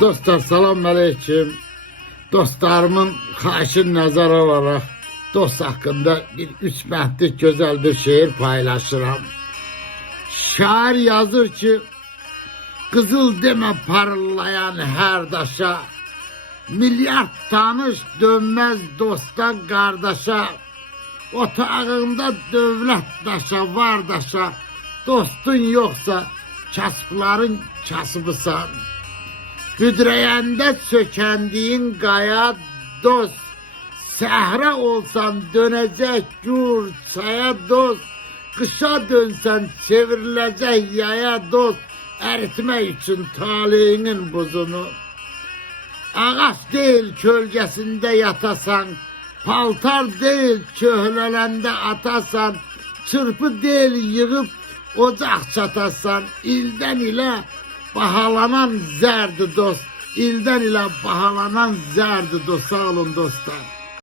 Dostlar selamünaleyküm. Dostlarımın xahişini nəzərə alaraq dost haqqında bir 3 bəndlik gözəl bir şeir paylaşıram. Şair yazır ki, qızıl demə parlayan hər daşa, milyard tanış dönməz dosta qardaşa, otağında dövlət daşa var daşa, dostun yoxsa kasıbların kasıbısan. Büdrəyəndə sökəndiyin qaya dost, səhra olsan dönəcək gur çaya dost, qışa dönsən çevriləcək yaya dost, əritmək üçün taleyinin buzunu. Ağaç deyil kölgəsində yatasan, paltar deyil köhnələndə atasan, çırpı deyil yığıb ocaq çatasan, ildən ilə bahalanan zərdi dost, ildən ilə bahalanan zərdi dost, sağ olun dostlar.